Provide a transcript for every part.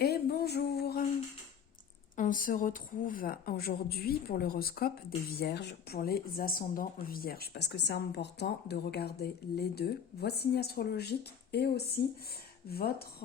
Et bonjour! On se retrouve aujourd'hui pour l'horoscope des Vierges, pour les ascendants Vierges, parce que c'est important de regarder les deux, votre signe astrologique et aussi votre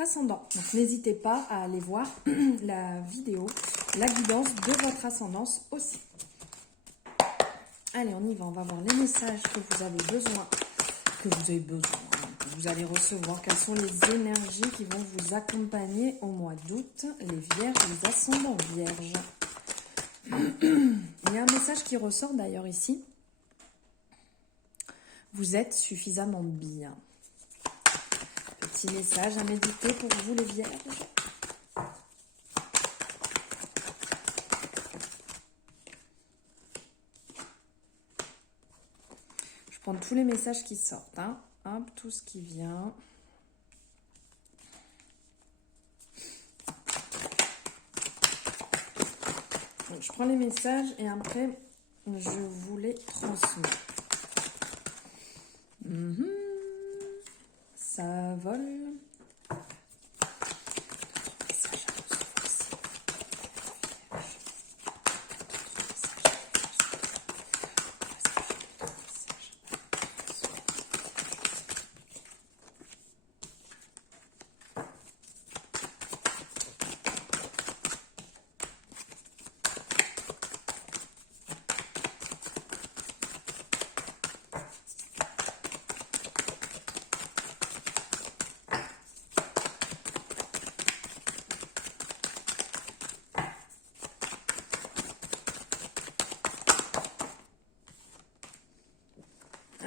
ascendant. Donc n'hésitez pas à aller voir la vidéo, la guidance de votre ascendance aussi. Allez, on y va, on va voir les messages que vous avez besoin, que vous allez recevoir, quelles sont les énergies qui vont vous accompagner au mois d'août, les Vierges, les ascendants Vierges. Il y a un message qui ressort d'ailleurs ici. Vous êtes suffisamment bien. Petit message à méditer pour vous les Vierges. Je prends tous les messages qui sortent, hein. Hop, tout ce qui vient. Donc, je prends les messages et après, je vous les transmets. Ça vole.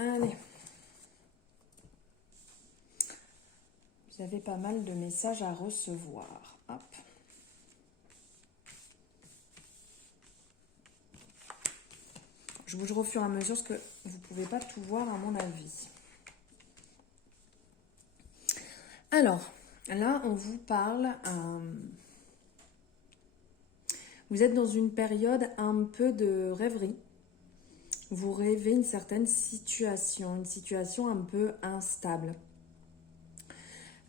Allez. Vous avez pas mal de messages à recevoir. Hop. Je bouge au fur et à mesure parce que vous ne pouvez pas tout voir à mon avis. Alors, là, on vous parle... vous êtes dans une période un peu de rêverie. Vous rêvez une certaine situation, une situation un peu instable.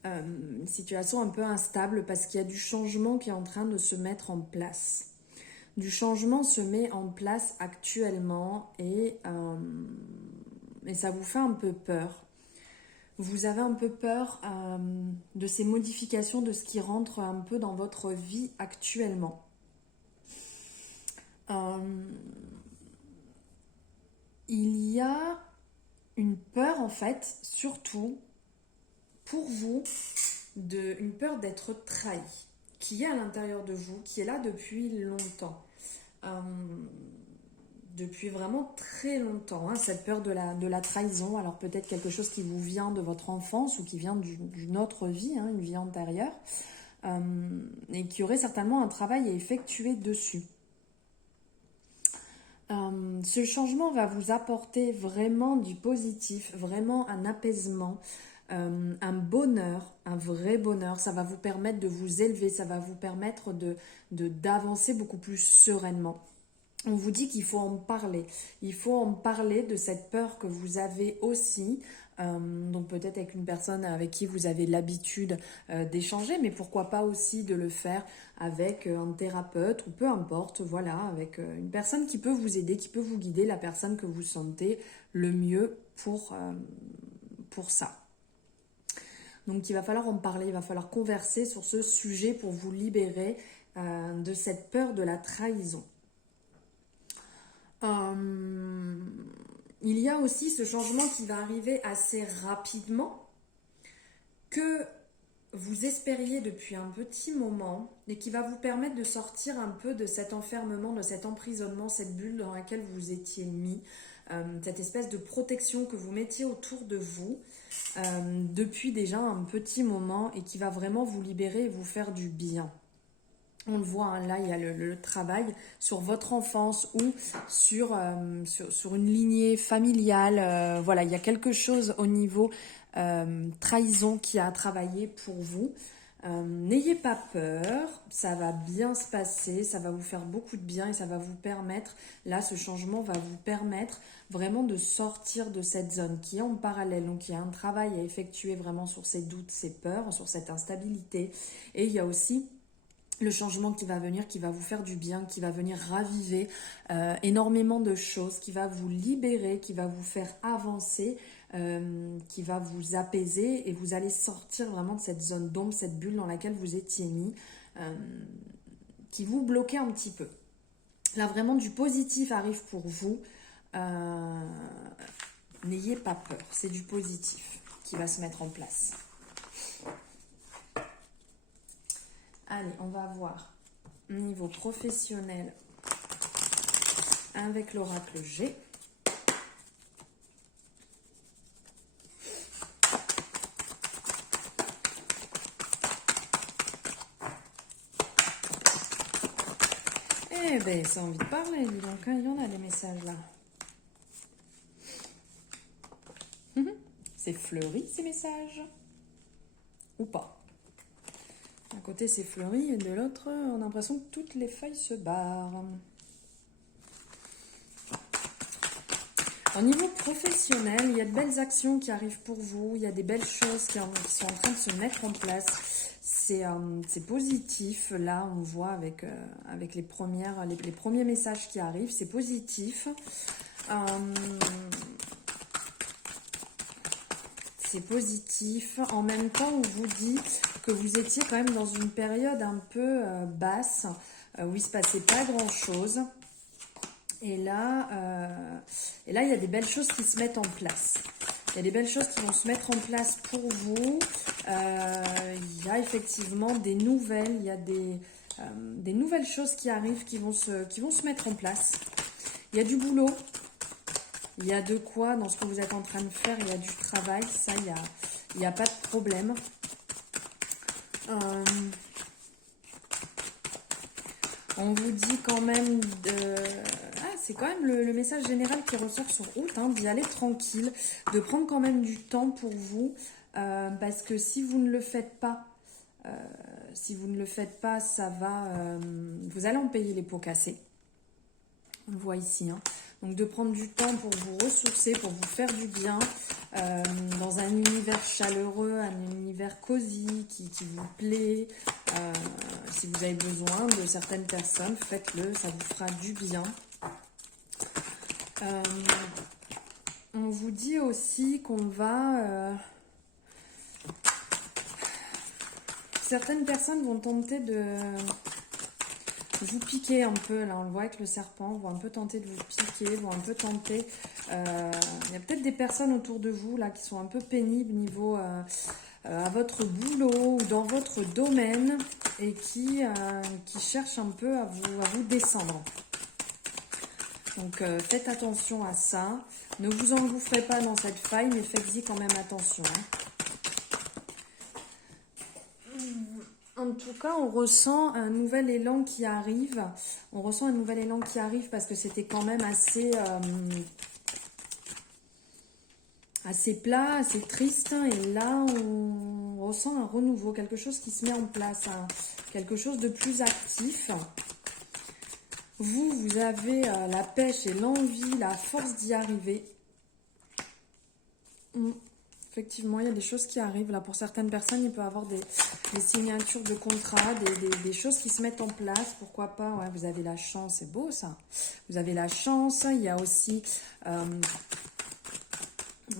Une situation un peu instable parce qu'il y a du changement qui est en train de se mettre en place. Du changement se met en place actuellement et ça vous fait un peu peur. Vous avez un peu peur de ces modifications, de ce qui rentre un peu dans votre vie actuellement. Il y a une peur en fait, surtout pour vous, une peur d'être trahi, qui est à l'intérieur de vous, qui est là depuis longtemps. Depuis vraiment très longtemps, hein, cette peur de la trahison. Alors peut-être quelque chose qui vous vient de votre enfance ou qui vient d'une autre vie, hein, une vie antérieure, et qui aurait certainement un travail à effectuer dessus. Ce changement va vous apporter vraiment du positif, vraiment un apaisement, un bonheur, un vrai bonheur. Ça va vous permettre de vous élever, ça va vous permettre d'avancer beaucoup plus sereinement. On vous dit qu'il faut en parler. Il faut en parler de cette peur que vous avez aussi. Donc peut-être avec une personne avec qui vous avez l'habitude d'échanger, mais pourquoi pas aussi de le faire avec un thérapeute ou peu importe, voilà, avec une personne qui peut vous aider, qui peut vous guider, la personne que vous sentez le mieux pour ça. Donc il va falloir en parler, il va falloir converser sur ce sujet pour vous libérer de cette peur de la trahison. Il y a aussi ce changement qui va arriver assez rapidement, que vous espériez depuis un petit moment et qui va vous permettre de sortir un peu de cet enfermement, de cet emprisonnement, cette bulle dans laquelle vous étiez mis, cette espèce de protection que vous mettiez autour de vous depuis déjà un petit moment et qui va vraiment vous libérer et vous faire du bien. On le voit, hein, là il y a le travail sur votre enfance ou sur une lignée familiale. Voilà, il y a quelque chose au niveau trahison qui a travaillé pour vous. N'ayez pas peur, ça va bien se passer, ça va vous faire beaucoup de bien et ça va vous permettre, là ce changement va vous permettre vraiment de sortir de cette zone qui est en parallèle. Donc il y a un travail à effectuer vraiment sur ces doutes, ces peurs, sur cette instabilité. Et il y a aussi le changement qui va venir, qui va vous faire du bien, qui va venir raviver énormément de choses, qui va vous libérer, qui va vous faire avancer, qui va vous apaiser et vous allez sortir vraiment de cette zone d'ombre, cette bulle dans laquelle vous étiez mis, qui vous bloquait un petit peu. Là, vraiment, du positif arrive pour vous. N'ayez pas peur, c'est du positif qui va se mettre en place. Allez, on va voir niveau professionnel avec l'oracle G. Eh ben, ça a envie de parler, dis donc, hein, il y en a des messages là. C'est fleuri ces messages. Ou pas. D'un côté c'est fleuri et de l'autre on a l'impression que toutes les feuilles se barrent. Au niveau professionnel, il y a de belles actions qui arrivent pour vous, il y a des belles choses qui sont en train de se mettre en place. C'est positif, là on voit avec les premiers messages qui arrivent, c'est positif. C'est positif. En même temps, on vous dit que vous étiez quand même dans une période un peu basse, où il ne se passait pas grand-chose. Et là, il y a des belles choses qui se mettent en place. Il y a des belles choses qui vont se mettre en place pour vous. Il y a effectivement des nouvelles, il y a des nouvelles choses qui arrivent, qui vont se mettre en place. Il y a du boulot. Il y a de quoi dans ce que vous êtes en train de faire, il y a du travail, ça, il n'y a pas de problème. On vous dit quand même c'est quand même le message général qui ressort sur août, hein, d'y aller tranquille, de prendre quand même du temps pour vous, parce que si vous ne le faites pas, ça va, vous allez en payer les pots cassés. On le voit ici, hein. Donc de prendre du temps pour vous ressourcer, pour vous faire du bien, dans un univers chaleureux, un univers cosy qui vous plaît. Si vous avez besoin de certaines personnes, faites-le, ça vous fera du bien. On vous dit aussi qu'on va... certaines personnes vont tenter de... vous piquer un peu, là on le voit avec le serpent, vont un peu tenter de vous piquer, vont un peu tenter, il y a peut-être des personnes autour de vous là qui sont un peu pénibles niveau à votre boulot ou dans votre domaine et qui cherchent un peu à vous descendre. Donc faites attention à ça, ne vous engouffrez pas dans cette faille mais faites-y quand même attention, hein. En tout cas, on ressent un nouvel élan qui arrive. On ressent un nouvel élan qui arrive parce que c'était quand même assez plat, assez triste. Et là, on ressent un renouveau, quelque chose qui se met en place, hein, quelque chose de plus actif. Vous avez la pêche et l'envie, la force d'y arriver. Effectivement, il y a des choses qui arrivent. Là, pour certaines personnes, il peut y avoir des signatures de contrats, des choses qui se mettent en place. Pourquoi pas, ouais, vous avez la chance, c'est beau ça. Vous avez la chance. Il y a aussi... on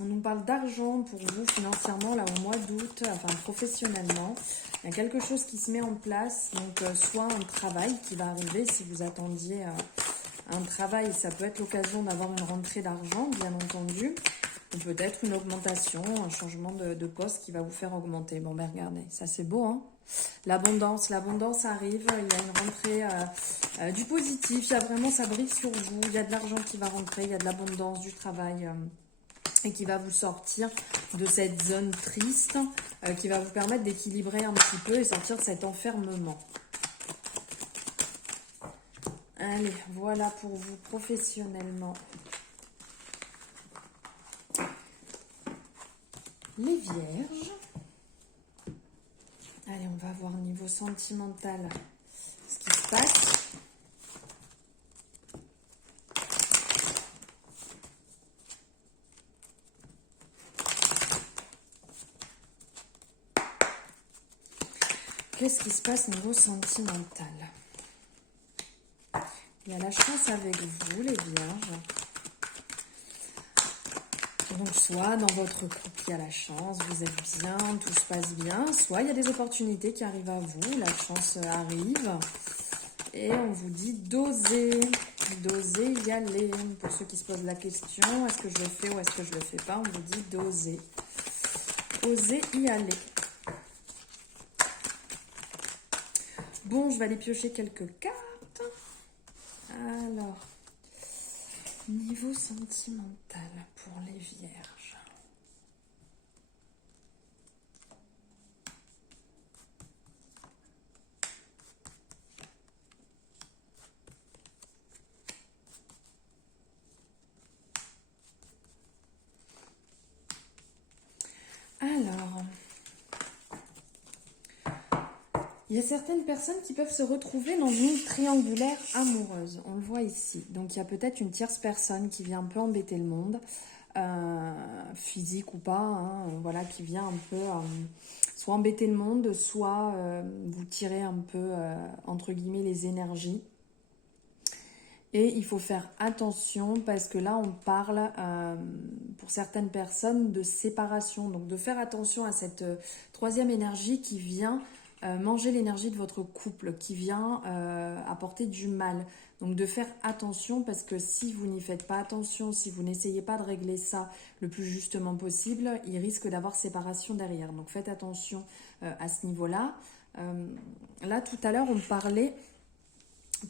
nous parle d'argent pour vous financièrement, là, au mois d'août, enfin professionnellement. Il y a quelque chose qui se met en place. Donc, soit un travail qui va arriver si vous attendiez un travail. Ça peut être l'occasion d'avoir une rentrée d'argent, bien entendu. Ou peut-être une augmentation, un changement de poste qui va vous faire augmenter. Bon, ben regardez, ça c'est beau, hein. L'abondance arrive, il y a une rentrée du positif, il y a vraiment, ça brille sur vous, il y a de l'argent qui va rentrer, il y a de l'abondance, du travail et qui va vous sortir de cette zone triste, qui va vous permettre d'équilibrer un petit peu et sortir de cet enfermement. Allez, voilà pour vous professionnellement. Les vierges. Allez, on va voir niveau sentimental ce qui se passe. Qu'est-ce qui se passe niveau sentimental? Il y a la chance avec vous, les vierges. Donc, soit dans votre couple, il y a la chance, vous êtes bien, tout se passe bien. Soit il y a des opportunités qui arrivent à vous, la chance arrive. Et on vous dit d'oser, d'oser y aller. Pour ceux qui se posent la question, est-ce que je le fais ou est-ce que je le fais pas, on vous dit d'oser. Oser y aller. Bon, je vais aller piocher quelques cartes. Alors, niveau sentimental pour les vierges. Alors, il y a certaines personnes qui peuvent se retrouver dans une triangulaire amoureuse. On le voit ici. Donc, il y a peut-être une tierce personne qui vient un peu embêter le monde, physique ou pas, hein, voilà, qui vient un peu soit embêter le monde, soit vous tirer un peu, entre guillemets, les énergies. Et il faut faire attention parce que là, on parle, pour certaines personnes, de séparation. Donc, de faire attention à cette troisième énergie qui vient manger l'énergie de votre couple, qui vient apporter du mal. Donc, de faire attention parce que si vous n'y faites pas attention, si vous n'essayez pas de régler ça le plus justement possible, il risque d'avoir séparation derrière. Donc, faites attention à ce niveau-là. Là, tout à l'heure, on parlait...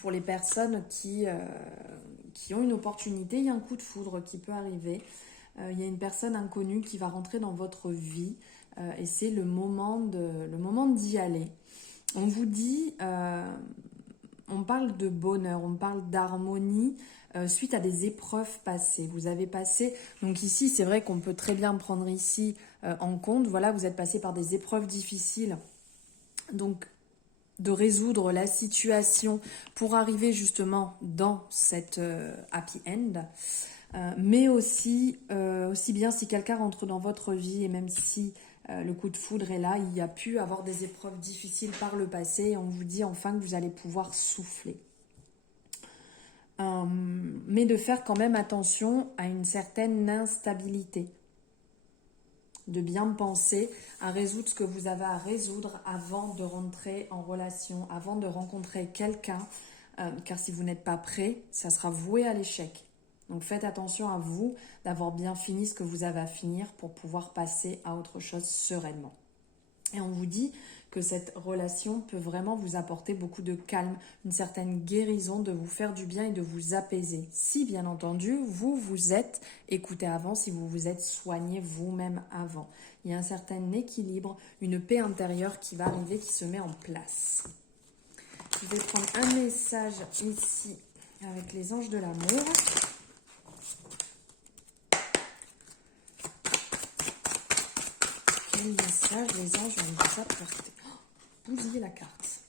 Pour les personnes qui ont une opportunité, il y a un coup de foudre qui peut arriver. Il y a une personne inconnue qui va rentrer dans votre vie et c'est le moment d'y aller. On vous dit, on parle de bonheur, on parle d'harmonie suite à des épreuves passées. Vous avez passé, donc ici c'est vrai qu'on peut très bien prendre ici en compte, voilà, vous êtes passé par des épreuves difficiles. Donc, de résoudre la situation pour arriver justement dans cette happy end. Mais aussi bien si quelqu'un rentre dans votre vie et même si le coup de foudre est là, il y a pu avoir des épreuves difficiles par le passé et on vous dit enfin que vous allez pouvoir souffler. Mais de faire quand même attention à une certaine instabilité. De bien penser à résoudre ce que vous avez à résoudre avant de rentrer en relation, avant de rencontrer quelqu'un, car si vous n'êtes pas prêt, ça sera voué à l'échec. Donc faites attention à vous d'avoir bien fini ce que vous avez à finir pour pouvoir passer à autre chose sereinement. Et on vous dit que cette relation peut vraiment vous apporter beaucoup de calme, une certaine guérison, de vous faire du bien et de vous apaiser. Si, bien entendu, vous vous êtes écouté avant, si vous vous êtes soigné vous-même avant. Il y a un certain équilibre, une paix intérieure qui va arriver, qui se met en place. Je vais prendre un message ici avec les anges de l'amour. Quel message les anges vont nous apporter? Bousiller la carte.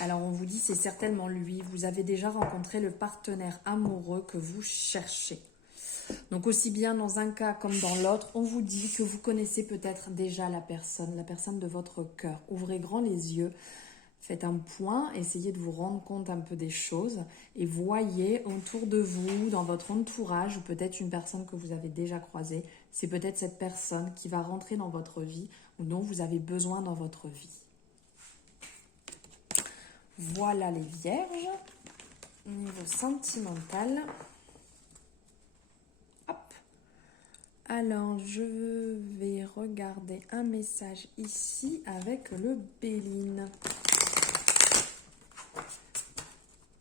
Alors on vous dit c'est certainement lui. Vous avez déjà rencontré le partenaire amoureux que vous cherchez. Donc aussi bien dans un cas comme dans l'autre, on vous dit que vous connaissez peut-être déjà la personne de votre cœur. Ouvrez grand les yeux, faites un point, essayez de vous rendre compte un peu des choses et voyez autour de vous, dans votre entourage, ou peut-être une personne que vous avez déjà croisée, c'est peut-être cette personne qui va rentrer dans votre vie ou dont vous avez besoin dans votre vie. Voilà les vierges. Niveau sentimental. Hop. Alors, je vais regarder un message ici avec le Béline.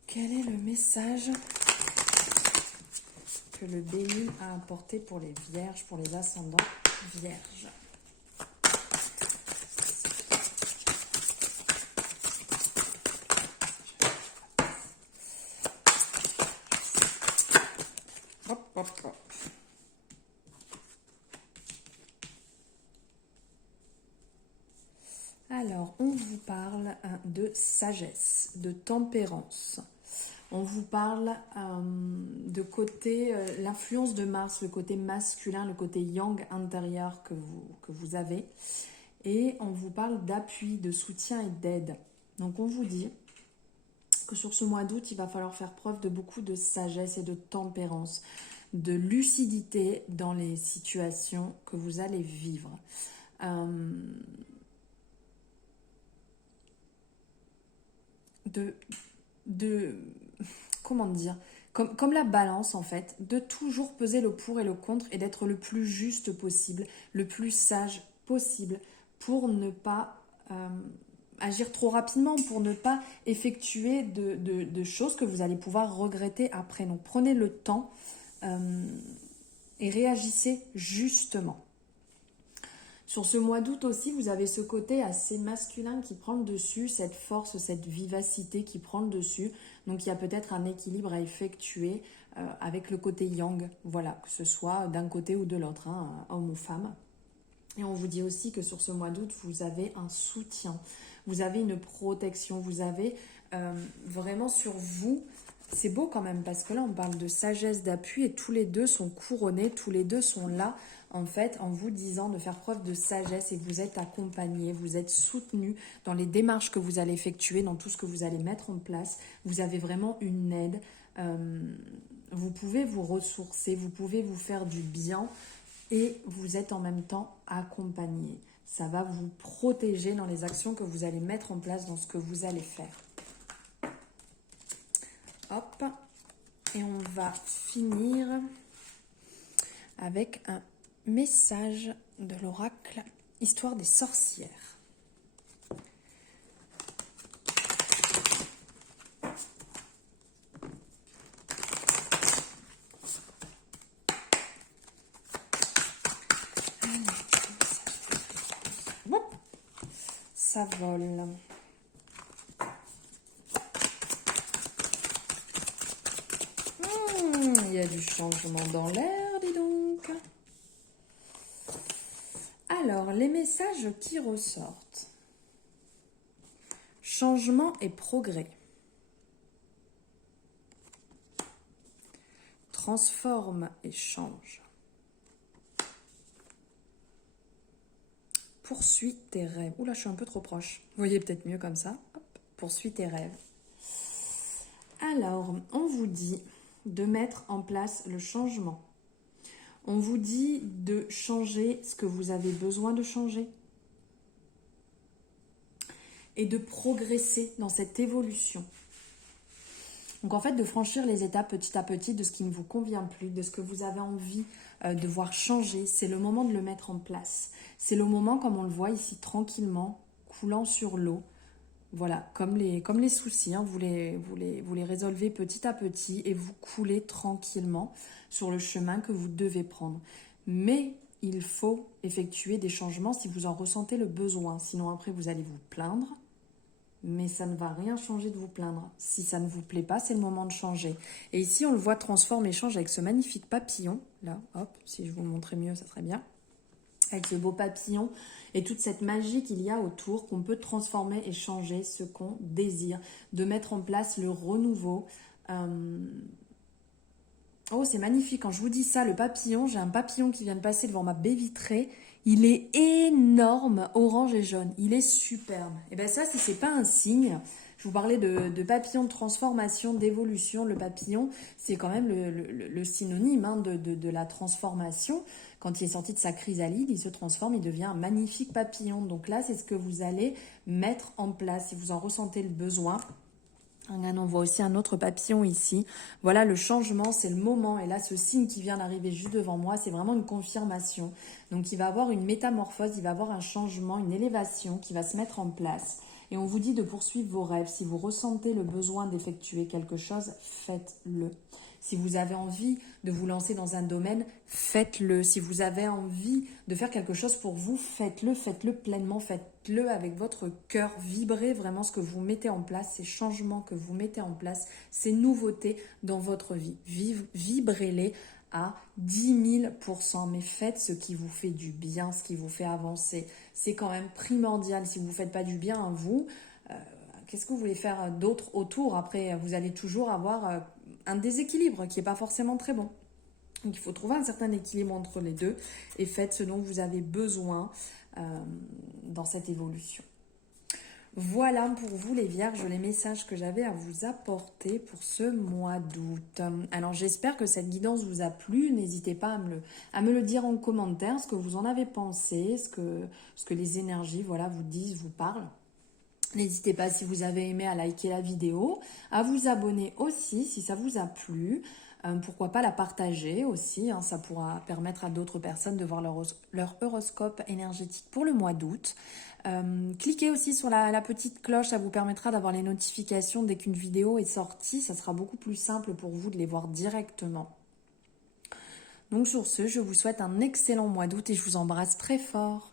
Quel est le message que le Béline a apporté pour les vierges, pour les ascendants vierges? Hop, hop, hop. Alors, on vous parle de sagesse, de tempérance. On vous parle de côté, l'influence de Mars, le côté masculin, le côté yang intérieur que vous avez. Et on vous parle d'appui, de soutien et d'aide. Donc, on vous dit que sur ce mois d'août, il va falloir faire preuve de beaucoup de sagesse et de tempérance, de lucidité dans les situations que vous allez vivre. Comment dire, comme la balance en fait, de toujours peser le pour et le contre et d'être le plus juste possible, le plus sage possible pour ne pas agir trop rapidement, pour ne pas effectuer de choses que vous allez pouvoir regretter après. Donc prenez le temps et réagissez justement. Sur ce mois d'août aussi, vous avez ce côté assez masculin qui prend le dessus, cette force, cette vivacité qui prend le dessus. Donc il y a peut-être un équilibre à effectuer avec le côté yang, voilà, que ce soit d'un côté ou de l'autre, hein, homme ou femme. Et on vous dit aussi que sur ce mois d'août, vous avez un soutien, vous avez une protection, vous avez vraiment sur vous. C'est beau quand même parce que là on parle de sagesse, d'appui et tous les deux sont couronnés, tous les deux sont là en fait en vous disant de faire preuve de sagesse et vous êtes accompagnés, vous êtes soutenus dans les démarches que vous allez effectuer, dans tout ce que vous allez mettre en place. Vous avez vraiment une aide, vous pouvez vous ressourcer, vous pouvez vous faire du bien et vous êtes en même temps accompagnés. Ça va vous protéger dans les actions que vous allez mettre en place, dans ce que vous allez faire. Hop, et on va finir avec un message de l'oracle Histoire des sorcières. Bon, ça vole. Il y a du changement dans l'air, dis donc. Alors, les messages qui ressortent. Changement et progrès. Transforme et change. Poursuis tes rêves. Oula, je suis un peu trop proche. Vous voyez peut-être mieux comme ça. Hop. Poursuis tes rêves. Alors, on vous dit de mettre en place le changement. On vous dit de changer ce que vous avez besoin de changer et de progresser dans cette évolution. Donc en fait, de franchir les étapes petit à petit de ce qui ne vous convient plus, de ce que vous avez envie de voir changer. C'est le moment de le mettre en place. C'est le moment, comme on le voit ici, tranquillement, coulant sur l'eau. Voilà, comme les soucis, hein, vous les résolvez petit à petit et vous coulez tranquillement sur le chemin que vous devez prendre. Mais il faut effectuer des changements si vous en ressentez le besoin. Sinon après vous allez vous plaindre, mais ça ne va rien changer de vous plaindre. Si ça ne vous plaît pas, c'est le moment de changer. Et ici on le voit transforme et change avec ce magnifique papillon. Là, hop, si je vous le montrais mieux, ça serait bien. Avec ce beau papillon et toute cette magie qu'il y a autour, qu'on peut transformer et changer ce qu'on désire, de mettre en place le renouveau. Oh, c'est magnifique, quand je vous dis ça, le papillon, j'ai un papillon qui vient de passer devant ma baie vitrée, il est énorme, orange et jaune, il est superbe. Et bien ça, si c'est pas un signe, je vous parlais de papillon de transformation, d'évolution, le papillon, c'est quand même le synonyme hein, de la transformation. Quand il est sorti de sa chrysalide, il se transforme, il devient un magnifique papillon. Donc là, c'est ce que vous allez mettre en place si vous en ressentez le besoin. On voit aussi un autre papillon ici. Voilà, le changement, c'est le moment. Et là, ce signe qui vient d'arriver juste devant moi, c'est vraiment une confirmation. Donc, il va avoir une métamorphose, il va avoir un changement, une élévation qui va se mettre en place. Et on vous dit de poursuivre vos rêves. Si vous ressentez le besoin d'effectuer quelque chose, faites-le. Si vous avez envie de vous lancer dans un domaine, faites-le. Si vous avez envie de faire quelque chose pour vous, faites-le pleinement, faites-le avec votre cœur. Vibrez vraiment ce que vous mettez en place, ces changements que vous mettez en place, ces nouveautés dans votre vie. Vibrez-les à 10 000%. Mais faites ce qui vous fait du bien, ce qui vous fait avancer. C'est quand même primordial. Si vous ne faites pas du bien à vous, qu'est-ce que vous voulez faire d'autre autour? Après, vous allez toujours avoir un déséquilibre qui n'est pas forcément très bon. Donc il faut trouver un certain équilibre entre les deux et faites ce dont vous avez besoin dans cette évolution. Voilà pour vous les Vierges, les messages que j'avais à vous apporter pour ce mois d'août. Alors j'espère que cette guidance vous a plu. N'hésitez pas à me le dire en commentaire, ce que vous en avez pensé, ce que les énergies voilà, vous disent, vous parlent. N'hésitez pas, si vous avez aimé, à liker la vidéo, à vous abonner aussi si ça vous a plu. Pourquoi pas la partager aussi, hein, ça pourra permettre à d'autres personnes de voir leur horoscope énergétique pour le mois d'août. Cliquez aussi sur la petite cloche, ça vous permettra d'avoir les notifications dès qu'une vidéo est sortie. Ça sera beaucoup plus simple pour vous de les voir directement. Donc sur ce, je vous souhaite un excellent mois d'août et je vous embrasse très fort.